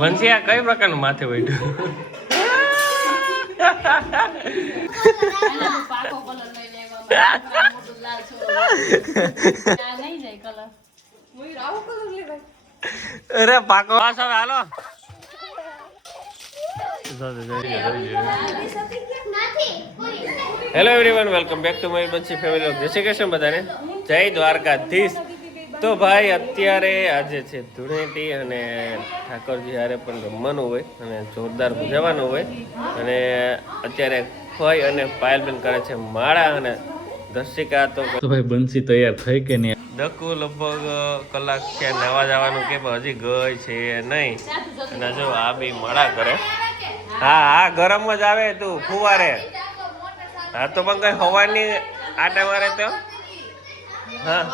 વંશી આ કઈ પ્રકારનું માથે બેઠું? અરે પાકો બસ હવે હાલો. Hello everyone, welcome back to my Bansi family. Jai Shri Krishna બધાને, જય દ્વારકાધીશ. તો ભાઈ અત્યારે આજે છે ધૂળેટી અને ઠાકોરજી હારે પણ રમવાનું હોય અને જોરદાર જવાનું હોય. અને અત્યારે ખોઈ અને પાયલબેન કરે છે માળા અને દર્શિકા તો ભાઈ બંસી તૈયાર થઈ કે નહીં? દકુ લગભગ કલાક છે નવા જવાનું કે હજી ગઈ છે નહીં. અને જો આ બી માળા કરે. હા હા, ગરમ જ આવે તું ફુવારે. હા તો પણ કઈ હવાની આટા મારે તો. હા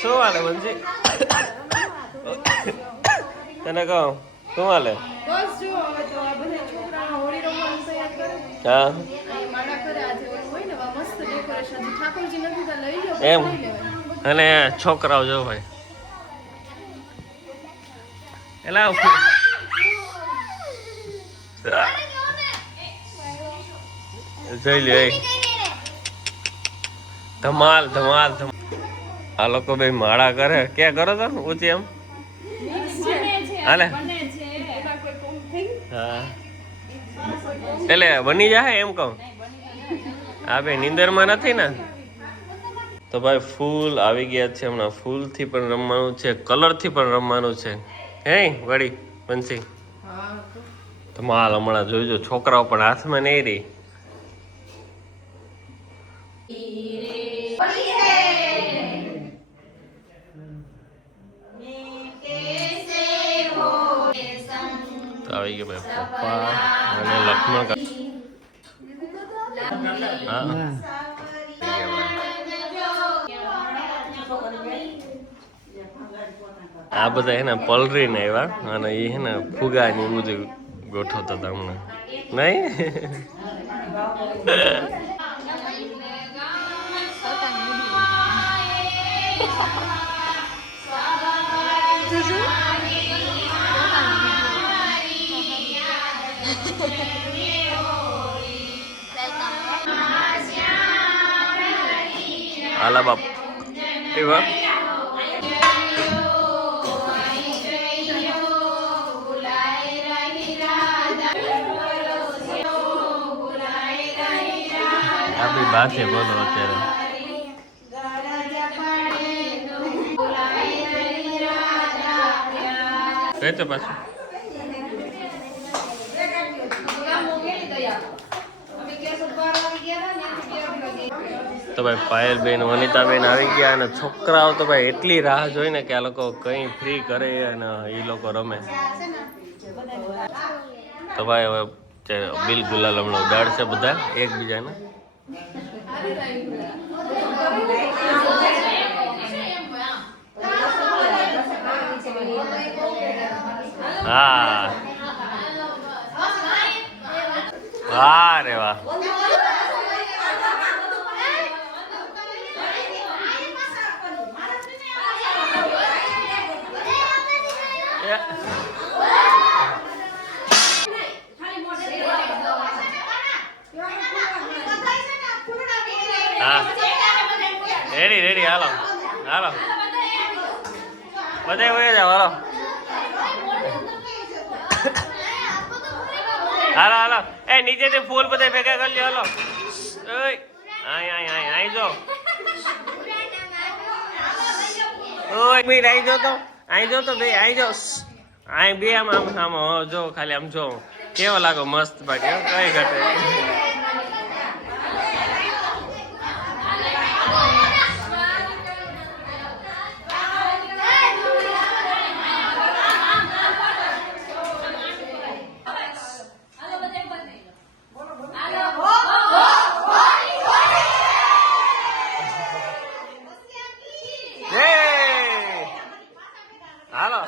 શું હાલે બંસી? તને કહું શું હાલે? હા એમ. અને છોકરાઓ જો ભાઈ એલા જોઈ લે ધમાલ ધમાલ ધમાલ. આ લોકો બે માળા કરે. ક્યાં કરો તો ઊંચી એમ હાલે. હા એટલે બની જાય એમ કહું. આ બે નીંદરમાં નથી ને. તો ભાઈ ફૂલ આવી ગયા છે હમણાં. ફૂલથી પણ રમવાનું છે, કલરથી પણ રમવાનું છે. હે વળી બંસી ધમાલ. હમણાં જોઈજો છોકરાઓ પણ હાથમાં નહીં રહી. તો આવી ગયા ભાઈ પપ્પા અને લક્ષ્મણ. હા આ બધા એના પલરી ને આવ્યા અને એ હે ને ફુગા ને બધું ગોઠવતા હતા હમણાં નહીં. આલા બાપ એવા આપણી ભાષે બોલો અત્યારે. કઈ તો પાછું તો ભાઈ પાયલબેન વનિતાબેન આવી ગયા અને છોકરાઓ તો ભાઈ એટલી રાહ જોઈ ને કે આ લોકો કઈ ફ્રી કરે અને એ લોકો રમે. તો ભાઈ હવે બિલ ગુલાલ હમણાં ઉડાડશે બધા એકબીજાને. હા વાહ રે વાહ. હા રેડી રેડી હાલો હાલો બધા હોય જાવ. હાલો હાલો હાલો. એ નીચેથી ફૂલ બધા ભેગા કરી લ્યો. હાલો આઈ જો. ઓય બે આઈ જો તો આઈ જો તો બે આઈ જો. આઈ બે આમ આમ આમ જો ખાલી આમ જો કેવો લાગો મસ્ત બાકી કઈ ઘટે. હાલો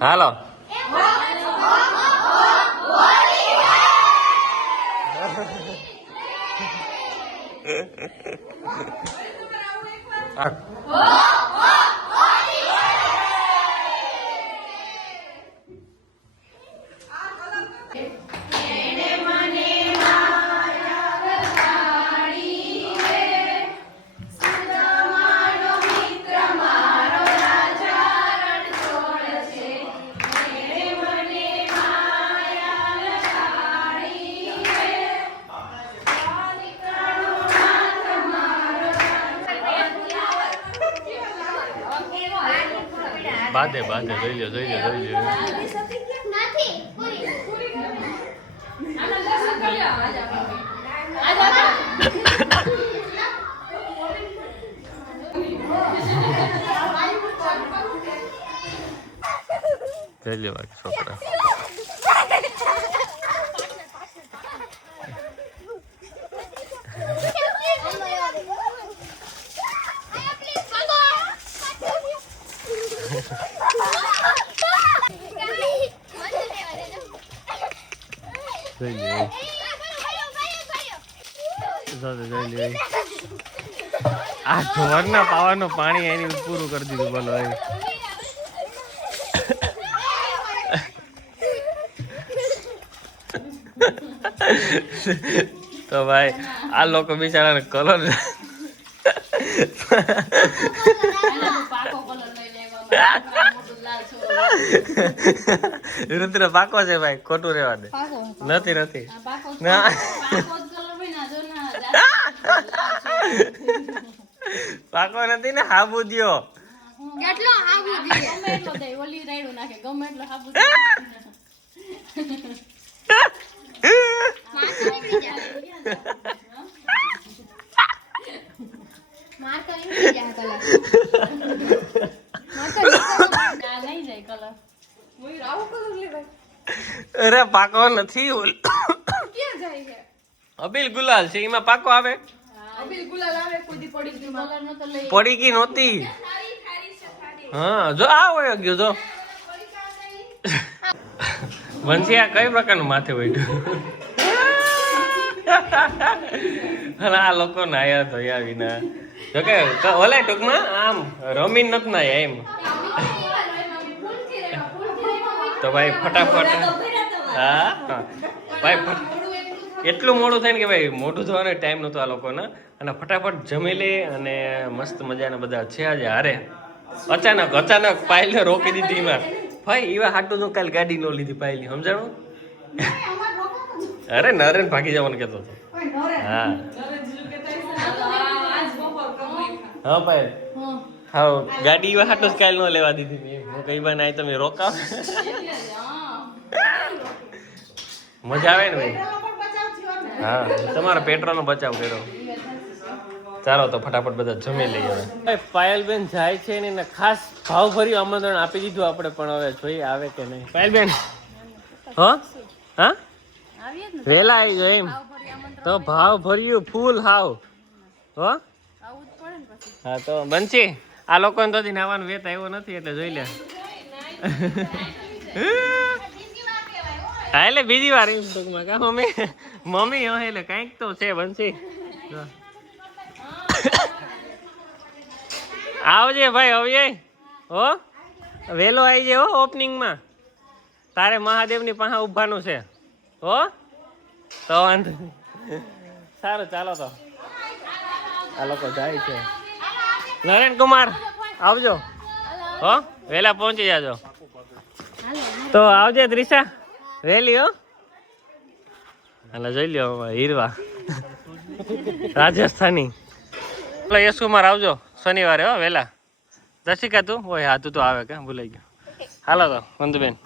હાલો બાંધે બાંધે જોઈ લ્યો જોઈ લ્યો જોઈ લ્યો જોઈ લ્યો બાકી છોકરા આ ઢોરના પાવાનું પાણી એની પૂરું કરી દીધું બોલો તો ભાઈ આ લોકો બિચારાને કલર રુદ્ર પાકો છે ભાઈ ખોટું રેવા દે નથી નથી ના પાકો નથી ને હાબુ દ્યો કેટલો હાબુ દે ગમે એટલો દે ઓલી રાયડું નાખે ગમે એટલો હાબુ દે માર તો ઇંગી જાય કલર માર તો નહીં જાય કલર મોય રાવ કલર લે ભાઈ અરે પાકો નથી ક્યાં જાય છે અબીલ ગુલાલ છે એમાં પાકો આવે અબીલ ગુલાલ આવે કોઈ દી પડી ગઈ કલર નો તો લઈ પડી ગઈ નહોતી હા જો આ હોય ગયો જો વંશી આ કઈ પ્રકારનું માથે બેઠું અને આ લોકો નાયા ધોયા વિના જો કે ઓલા ટૂંકમાં આમ રમીન નથી નાયા એમ તો ભાઈ ફટાફટ હા ભાઈ એટલું મોડું થાય ને કે ભાઈ મોઢું ધોવાનો ટાઈમ નહોતો આ લોકોને અને ફટાફટ જમી લે અને મસ્ત મજાના બધા છે આજે હારે અચાનક પાયલને રોકી દીધી એમાં ભાઈ એવા હાટું તો કાલે ગાડી ન લીધી પાયલી સમજાણું અરે નરેન ભાગી જવાનું કહેતો હતો હા હા પાયલ હા ગાડી એવા હાટું કાલ ન લેવા દીધી મેં હું કઈ બાને આવી તમે રોકાવ મજા આવે ને ભાઈ હા તમારા પેટ્રોલનો બચાવ કર્યો ચાલો તો ફટાફટ બધા જમી લઈએ હવે પાયલબેન જાય છે ને એને ખાસ ભાવ ભર્યું આમંત્રણ આપી દીધું આપણે પણ હવે જોઈએ આવે કે નહીં પાયલબેન હા વેલા આવી ગયો એમ તો ભાવ ભર્યું ફૂલ હાવ હો હા તો બંસી આ લોકોને તો નાવાનો વેત આવ્યો નથી એટલે જોઈ લે હા એટલે બીજી વાર એમ ટૂંકમાં કા મમ્મી હા એટલે કંઈક તો છે બંસી આવજે ભાઈ આવજે હો વેલો આવી જાય હો ઓપનિંગમાં તારે મહાદેવની પાસે ઊભાનું છે હો તો વાંધો સારું ચાલો તો આ લોકો જાય છે નરેન કુમાર આવજો હો વેલા પહોંચી જાજો તો આવજે ત્રિષા વેલી હો હાલ જોઈ લ્યો હીરવા રાજસ્થાની યશ કુમાર આવજો શનિવારે હો વેલા જશિકા તું હોય હા તું તો આવે કે ભૂલાઈ ગયો હાલો તો વંદુબેન